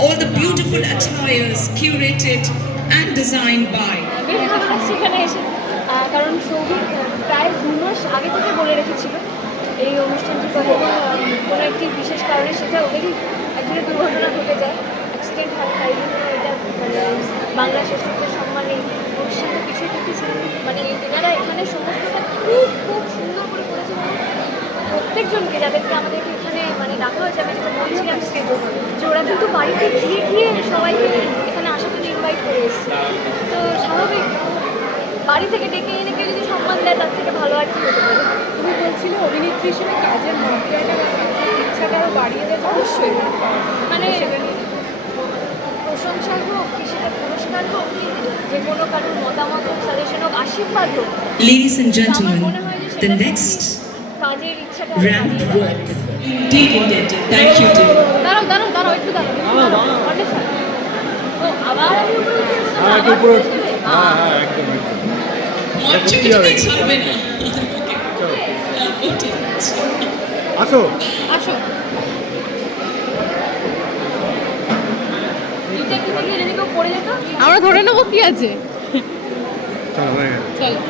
all the beautiful attires curated and designed by. বেশ ভালো লাগছে এখানে এসে, কারণ সৌভিক প্রায় 2 মাস আগে থেকে বলে রেখেছিল এই অনুষ্ঠানটি করে, এবং কোনো একটি বিশেষ কারণে সেটা ওদেরই একজনের দুর্ঘটনা ঘটে যায়, অ্যাক্সিডেন্ট হয়, তাই জন্য এটা মানে বাংলা শ্রেষ্ঠত্বের সম্মান এই অনুষ্ঠানের পিছিয়ে কিন্তু মানে এনারা এখানে সমস্তটা খুব খুব সুন্দর করে করেছে। প্রত্যেকজনকে যাদেরকে আমাদেরকে এখানে মানে ডাকা হয়েছে, আমি যেটা বলছিলাম স্টেজে, যে ওরা কিন্তু বাড়িতে গিয়ে গিয়ে সবাইকে এখানে আসার জন্য ইনভাইট করে এসেছে। তো স্বাভাবিক, বাড়ি থেকে ডেকে এনে কেউ যদি সম্মান দেয় তার থেকে ভালো আর কি হতে পারে। তুমি বলছিলে অভিনেত্রী হিসেবে কাজের মাত্রাটা ইচ্ছাটাও বাড়িয়ে দেয়, অবশ্যই মানে প্রশংসা হোক কি সেটা পুরস্কার হোক কি যে কোনো কারোর মতামত হোক, সাজেশন হোক, আশীর্বাদ হোক, Ladies and আমার gentlemen, মনে হয় যে the সেটা next কাজের ইচ্ছাটা ramp walk. Indeed. Thank you to দাঁড়াও দাঁড়াও দাঁড়াও একটু দাঁড়াও অন্বেষা। ও আবার আমি উপরে উঠে যাবো, হ্যাঁ, আবার উপরে। উঠে যাবে? হ্যাঁ হ্যাঁ একদম মঞ্চে কি হবে? কিছু ছাড়বে না। আসো আসো নিচে একটু গিয়ে যদি কেউ পড়ে যেত। আমরা ধরে নেবো কি আছে। চলো হয়ে গেছে চলো।